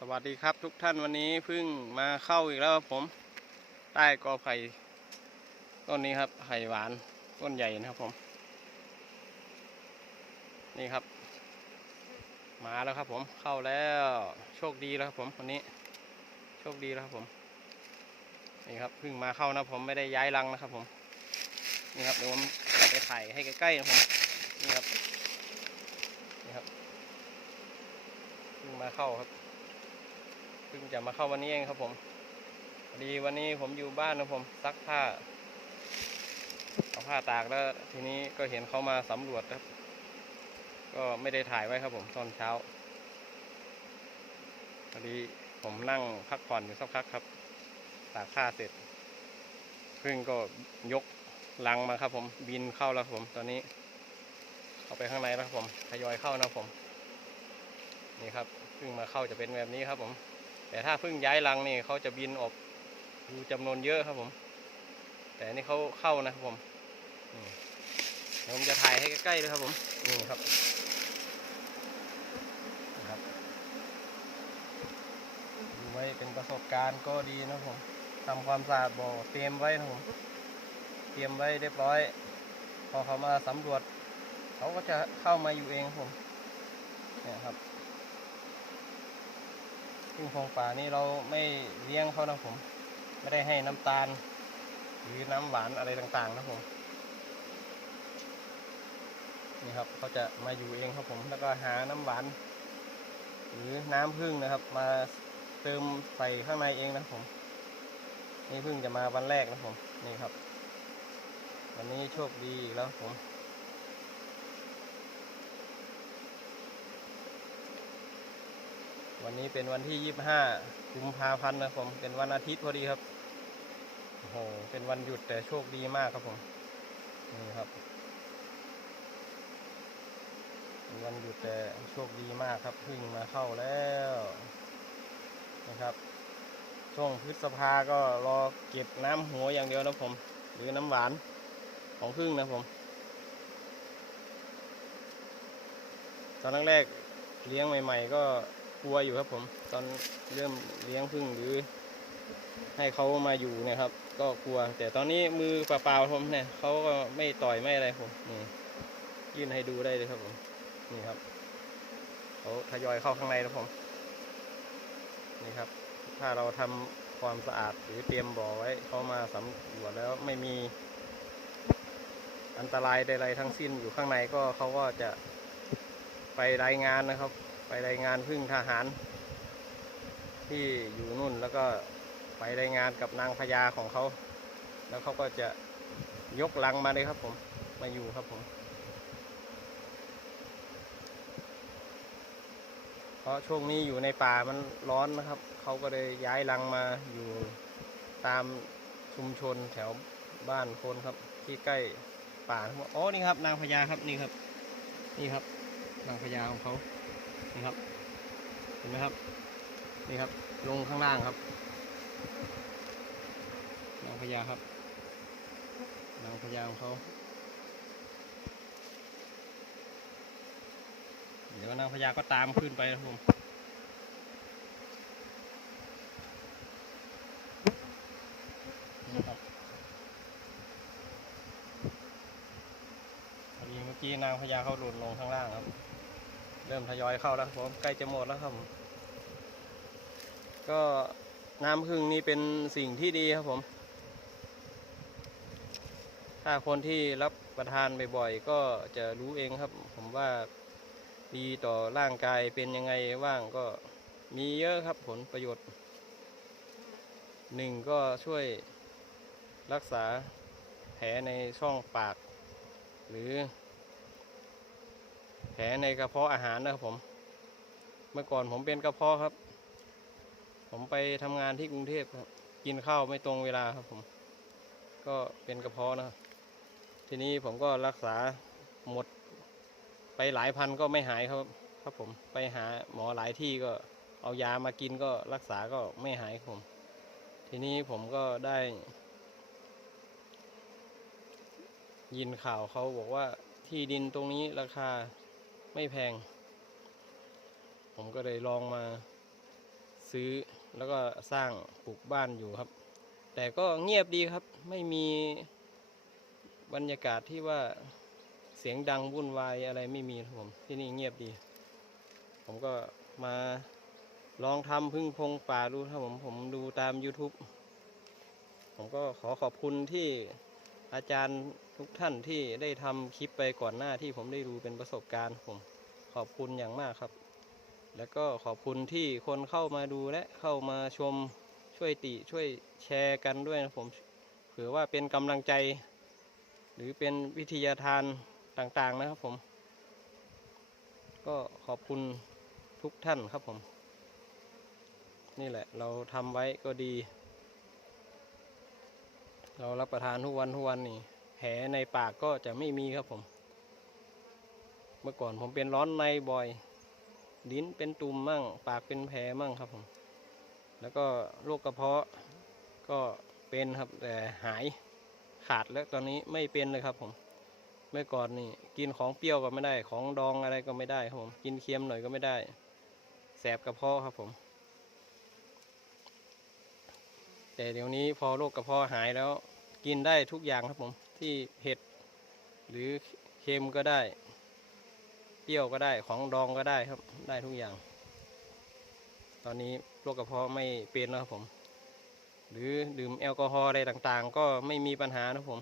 สวัสดีครับทุกท่านวันนี้เพิ่งมาเข้าอีกแล้วครับผม ใต้กอไผ่ต้นนี้ครับไผ่หวานต้นใหญ่นะครับผม นี่ครับ มาแล้วครับผมเข้าแล้วโชคดีแล้วครับผมวันนี้ โชคดีแล้วครับผมนี่ครับเพิ่งมาเข้านะผมไม่ได้ย้ายรังนะครับผมนี่ครับเดี๋ยวผมไปถ่ายให้ใกล้ๆนะผมนี่ครับนี่ครับเพิ่งมาเข้าครับ เพิ่งจะมาเข้าวันนี้เองครับผมพอดีวันนี้ผมอยู่บ้านนะผมซักผ้าเอาผ้าตากแล้วทีนี้ก็เห็นเขามาสำรวจครับ ก็ไม่ได้ถ่ายไว้ครับผมตอนเช้าพอดีผมนั่งพักผ่อนอยู่สักพักครับ ตากผ้าเสร็จพึ่งก็ยกลังมาครับผมบินเข้าแล้วครับผม ตอนนี้เข้าไปข้างในแล้วครับผมทยอยเข้านะครับผม นี่ครับพึ่งมาเข้าจะเป็นแบบนี้ครับผม แต่ถ้าเพิ่งย้ายรังนี่เขาจะบินออกดูจำนวนเยอะครับผม แต่นี่เขาเข้านะครับผมผมจะถ่ายให้ใกล้ๆเลยครับผมนี่ครับนะครับดูไว้เป็นประสบการณ์ก็ดีนะครับผมทำความสะอาดบ่อเตรียมไว้นะครับผมเตรียมไว้เรียบร้อย พอเขามาสำรวจ เขาก็จะเข้ามาอยู่เองครับผมเนี่ยครับ พึ่งพงป่านี่เราไม่เลี้ยงเขานะผม ไม่ได้ให้น้ำตาล หรือน้ำหวานอะไรต่างๆ นะผมนี่ครับเขาจะมาอยู่เองครับผม แล้วก็หาน้ำหวาน หรือน้ำพึ่งนะครับ มาเติมใส่ข้างในเองนะผม นี่พึ่งจะมาวันแรกนะผมนี่ครับ วันนี้โชคดีแล้วผม วันนี้เป็นวันที่ยี่สิบห้ากุมภาพันธ์นะผม เป็นวันอาทิตย์พอดีครับ โอ้โห เป็นวันหยุดแต่โชคดีมากครับผม นี่ครับ เป็นวันหยุดแต่โชคดีมากครับเพึ่งมาเข้าแล้วนะครับ ช่วงพฤษภาก็รอเก็บน้ำหัวอย่างเดียวนะผม หรือน้ำหวานของพึ่งนะผมตอนแรกๆเลี้ยงใหม่ ๆ ก็ ลัวอยู่ครับผมตอนเริ่มเลี้ยงพึ่งหรือ ให้เขามาอยู่เนี่ยครับ ก็กลัว แต่ตอนนี้มือเปล่าๆผมเนี่ยเขาก็ไม่ต่อยไม่อะไรผมนี่ยื่นให้ดูได้เลยครับผมนี่ครับเขาทยอยเข้าข้างในแล้วผมนี่ครับ ถ้าเราทำความสะอาดหรือเตรียมบ่อไว้เขามาสำรวจแล้วไม่มี อันตรายใดๆทั้งสิ้นอยู่ข้างในก็เขาก็จะไปรายงานนะครับ ไปรายงานพึ่งทหาร ที่อยู่นู่นแล้วก็ไปรายงานกับนางพญาของเขา แล้วเขาก็จะยกลังมาเลยครับผม มาอยู่ครับผมเพราะช่วงนี้อยู่ในป่ามันร้อนนะครับ เขาก็เลยย้ายลังมาอยู่ตามชุมชนแถวบ้านคนครับ ที่ใกล้ป่าทั้งหมดอ๋อนี่ครับ นางพญาครับนี่ครับ นี่ครับ นางพญาของเขา นี่ครับ เห็นไหมครับ นี่ครับ ลงข้างล่างครับนางพญาครับนางพญาของเขาเดี๋ยวนางพญาก็ตามขึ้นไปนะผมนี่ครับพอดีเมื่อกี้นางพญาเขาหล่นลงข้างล่างครับ เริ่มทยอยเข้าแล้วครับผมใกล้จะหมดแล้วครับผมก็น้ำพึ่งนี่เป็นสิ่งที่ดีครับผม ถ้าคนที่รับประทานบ่อยๆก็จะรู้เองครับ ผมว่าดีต่อร่างกายเป็นยังไงบ้างก็มีเยอะครับผลประโยชน์หนึ่งก็ช่วยรักษาแผลในช่องปาก หรือ แผลในกระเพาะอาหารนะครับผม เมื่อก่อนผมเป็นกระเพาะครับ ผมไปทำงานที่กรุงเทพครับ กินข้าวไม่ตรงเวลาครับผม ก็เป็นกระเพาะนะครับทีนี้ผมก็รักษาหมด ไปหลายพันก็ไม่หายครับ ครับผมไปหาหมอหลายที่ก็เอายามากินก็รักษาก็ไม่หายครับผม ทีนี้ผมก็ได้ ยินข่าวเขาบอกว่าที่ดินตรงนี้ราคา ไม่แพง ผมก็เลยลองมาซื้อแล้วก็สร้างปลูกบ้านอยู่ครับ แต่ก็เงียบดีครับ ไม่มีบรรยากาศที่ว่าเสียงดังวุ่นวายอะไรไม่มีครับผมที่นี่เงียบดี ผมก็มาลองทำพึ่งพงป่าดูครับผมผมดูตาม YouTube ผมก็ขอขอบคุณที่ อาจารย์ทุกท่านที่ได้ทำคลิปไปก่อนหน้าที่ผมได้ดูเป็นประสบการณ์ผมขอบคุณอย่างมากครับ แล้วก็ขอบคุณที่คนเข้ามาดูและเข้ามาชมช่วยติช่วยแชร์กันด้วยนะผมเผื่อว่าเป็นกำลังใจ หรือเป็นวิทยาทานต่างๆนะครับผม ก็ขอบคุณทุกท่านครับผม นี่แหละเราทำไว้ก็ดี เรารับประทานทุกวันทุกวันนี่แผลในปากก็จะไม่มีครับผม เมื่อก่อนผมเป็นร้อนในบ่อยลิ้นเป็นตุ่มมั่ง ปากเป็นแผลมั่งครับผม แล้วก็โรคกระเพาะก็เป็นครับแต่หายขาดแล้วตอนนี้ไม่เป็นเลยครับผม เมื่อก่อนนี่กินของเปรี้ยวก็ไม่ได้ ของดองอะไรก็ไม่ได้ครับผม กินเค็มหน่อยก็ไม่ได้ แสบกระเพาะครับผม แต่เดี๋ยวนี้พอโรคกระเพาะหายแล้วกินได้ทุกอย่างครับผม ที่เผ็ด หรือเค็มก็ได้ เปรี้ยวก็ได้ของดองก็ได้ครับได้ทุกอย่าง ตอนนี้โรคกระเพาะไม่เป็นแล้วครับผม หรือดื่มแอลกอฮอล์อะไรต่างๆ ก็ไม่มีปัญหานะครับผม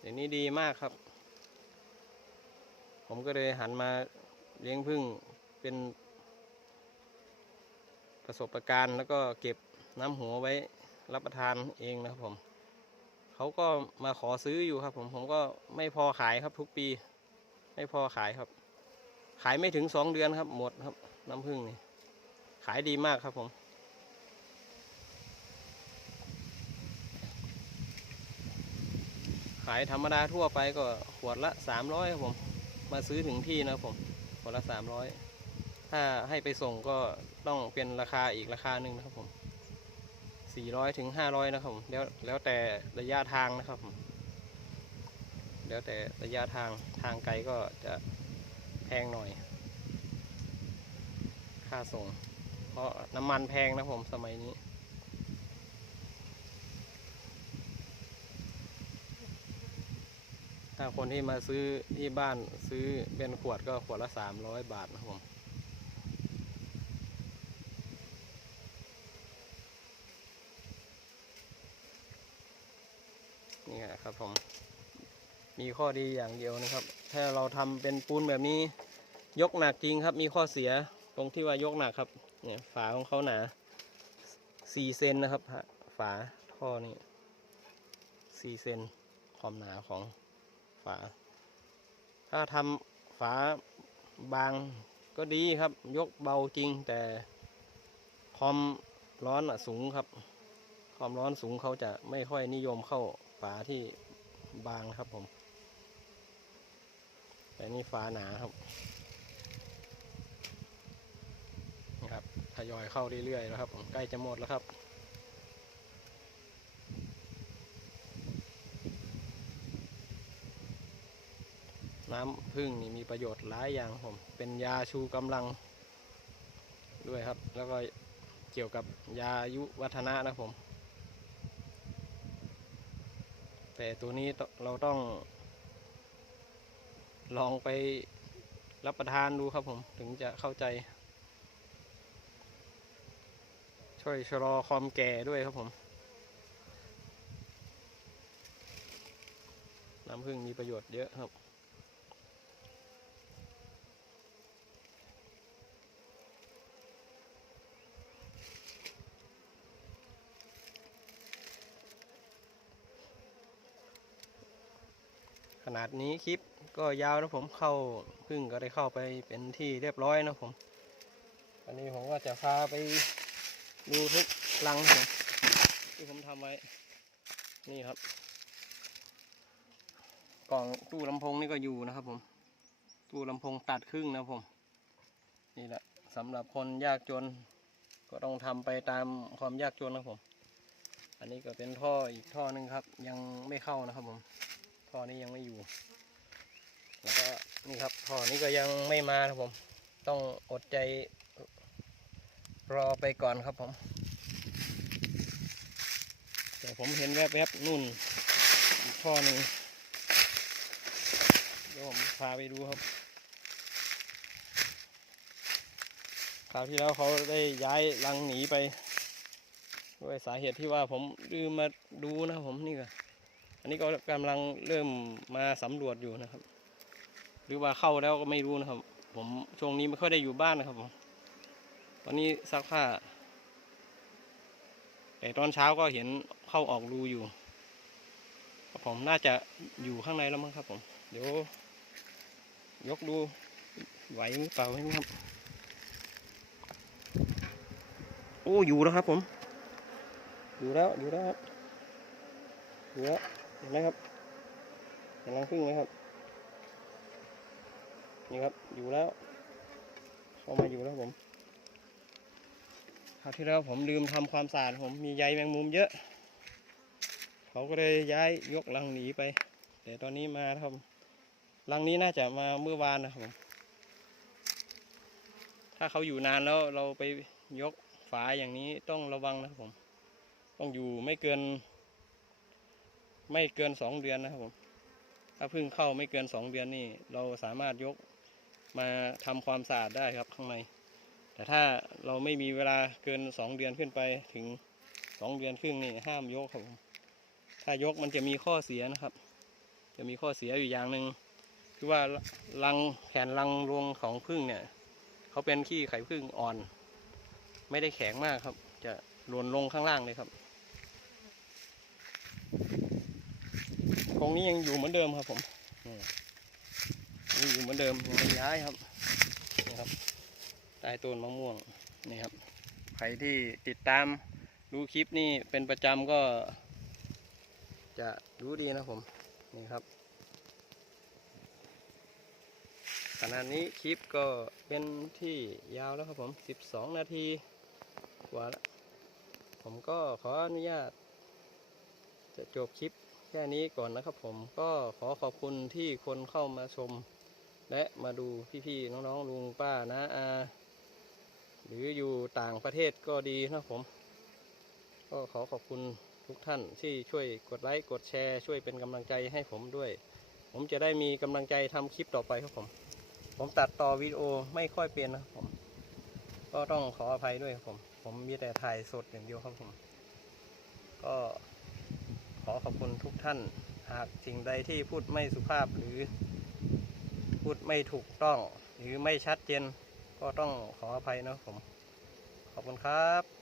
เดี๋ยวนี้ดีมากครับ ผมก็เลยหันมาเลี้ยงผึ้งเป็นประสบการณ์แล้วก็เก็บน้ำหัวไว้ รับประทานเองนะครับผมเขาก็มาขอซื้ออยู่ครับ ผมผมก็ไม่พอขายครับทุกปี ไม่พอขายครับ ขายไม่ถึงสองเดือนครับ หมดครับ น้ำผึ้งนี่ขายดีมากครับผมขายธรรมดาทั่วไปก็ขวดละสามร้อยครับผม มาซื้อถึงที่นะครับผมขวดละสามร้อยถ้าให้ไปส่งก็ต้องเป็นราคาอีกราคาหนึ่งนะครับผม สี่ร้อยถึงห้าร้อยนะครับผมแล้วแล้วแต่ระยะทางนะครับผมแล้วแต่ระยะทางทางไกลก็จะแพงหน่อย ค่าส่ง เพราะน้ำมันแพงนะผมสมัยนี้ ถ้าคนที่มาซื้อที่บ้านซื้อเป็นขวดก็ขวดละสามร้อยบาทนะครับผม นี่แหละ ครับผม มีข้อดีอย่างเดียวนะครับ ถ้าเราทำเป็นปูนแบบนี้ ยกหนักจริงครับ มีข้อเสียตรงที่ว่ายกหนักครับ เนี่ยฝาของเขาหนาสี่เซนนะครับฮะฝาท่อนี่สี่เซนความหนาของฝา ถ้าทำฝาบางก็ดีครับ ยกเบาจริงแต่ความร้อนสูงครับ ความร้อนสูงเขาจะไม่ค่อยนิยมเข้า ฝาที่บางครับผม แต่นี่ฝาหนาครับนะครับทยอยเข้าเรื่อยๆแล้วครับ ผมใกล้จะหมดแล้วครับน้ำผึ้งนี่มีประโยชน์หลายอย่างผม เป็นยาชูกำลังด้วยครับ แล้วก็เกี่ยวกับยาอายุวัฒนะนะครับผม แต่ตัวนี้เราต้อง ลองไปรับประทานดูครับผมถึงจะเข้าใจ ช่วยชะลอความแก่ด้วยครับผมน้ำผึ้งมีประโยชน์เยอะครับ ขนาดนี้คลิปก็ยาวนะผมเข้าพึ่งก็ได้เข้าไปเป็นที่เรียบร้อยนะผมวันนี้ผมก็จะพาไปดูทุกลังผมที่ผมทำไว้ นี่ครับ กล่องตู้ลำโพงนี่ก็อยู่นะครับผม ตู้ลำโพงตัดครึ่งนะผม นี่แหละสำหรับคนยากจน ก็ต้องทำไปตามความยากจนนะผม อันนี้ก็เป็นท่ออีกท่อหนึ่งครับ ยังไม่เข้านะครับผม ท่อนี้ยังไม่อยู่ แล้วก็นี่ครับท่อนี้ก็ยังไม่มาครับผม ต้องอดใจรอไปก่อนครับผม แต่ผมเห็นแวบๆนู่นอีกท่อหนึ่งเดี๋ยวผมพาไปดูครับคราวที่แล้วเขาได้ย้ายรังหนีไป ด้วยสาเหตุที่ว่าผมลืมมาดูนะครับผมนี่ก็ อันนี้ก็กำลังเริ่มมาสำรวจอยู่นะครับ หรือว่าเข้าแล้วก็ไม่รู้นะครับ ผมช่วงนี้ไม่ค่อยได้อยู่บ้านนะครับผมวันนี้ซักผ้าแต่ตอนเช้าก็เห็นเข้าออกรูอยู่ครับผมน่าจะอยู่ข้างในแล้วมั้งครับ ผม เดี๋ยวยกดูไหวหรือเปล่าไม่รู้ครับโอ้อยู่แล้วครับผม อยู่แล้วอยู่แล้วครับอยู่แล้ว เห็นไหมครับ เห็นรังพึ่งไหมครับ นี่ครับ อยู่แล้วเข้ามาอยู่แล้วผม คราวที่แล้วผมลืมทำความสะอาดผมมีใยแมงมุมเยอะ เขาก็เลยย้ายยกรังหนีไป แต่ตอนนี้มาครับรังนี้น่าจะมาเมื่อวานนะครับผม ถ้าเขาอยู่นานแล้วเราไปยกฝาอย่างนี้ต้องระวังนะครับผม ต้องอยู่ไม่เกิน ไม่เกินสองเดือนนะครับผมถ้าเพิ่งเข้าไม่เกินสองเดือนนี่เราสามารถยกมาทำความสะอาดได้ครับข้างใน แต่ถ้าเราไม่มีเวลาเกินสองเดือนขึ้นไปถึงสองเดือนครึ่งนี่ห้ามยกครับผมถ้ายกมันจะมีข้อเสียนะครับ จะมีข้อเสียอยู่อย่างหนึ่งคือว่ารังแผ่นรังรวงของพึ่งเนี่ยเขาเป็นขี้ไข่พึ่งอ่อน ไม่ได้แข็งมากครับ จะหล่นลงข้างล่างเลยครับ ตรงนี้ยังอยู่เหมือนเดิมครับผมนี่ยังอยู่เหมือนเดิมยังไม่ย้ายครับนี่ครับใต้ต้นมะม่วงนี่ครับใครที่ติดตามดูคลิปนี่เป็นประจำก็ จะรู้ดีนะผมนี่ครับขณะนี้คลิปก็เป็นที่ยาวแล้วครับผม 12 นาทีกว่าแล้ว ผมก็ขออนุญาต จะจบคลิปแค่นี้ก่อนนะครับผมก็ขอขอบคุณที่คนเข้ามาชม และมาดูพี่ๆน้องๆลุงป้านะอาหรืออยู่ต่างประเทศก็ดีนะครับผม ก็ขอขอบคุณทุกท่านที่ช่วยกดไลค์กดแชร์ ช่วยเป็นกำลังใจให้ผมด้วย ผมจะได้มีกำลังใจทำคลิปต่อไปครับผม ผมตัดต่อวิดีโอไม่ค่อยเป็นนะครับผม ก็ต้องขออภัยด้วยครับผม ผมมีแต่ถ่ายสดอย่างเดียวครับผม ก็ ขอขอบคุณทุกท่าน หากสิ่งใดที่พูดไม่สุภาพหรือ พูดไม่ถูกต้อง หรือไม่ชัดเจน ก็ต้องขออภัยนะครับผม ขอบคุณครับ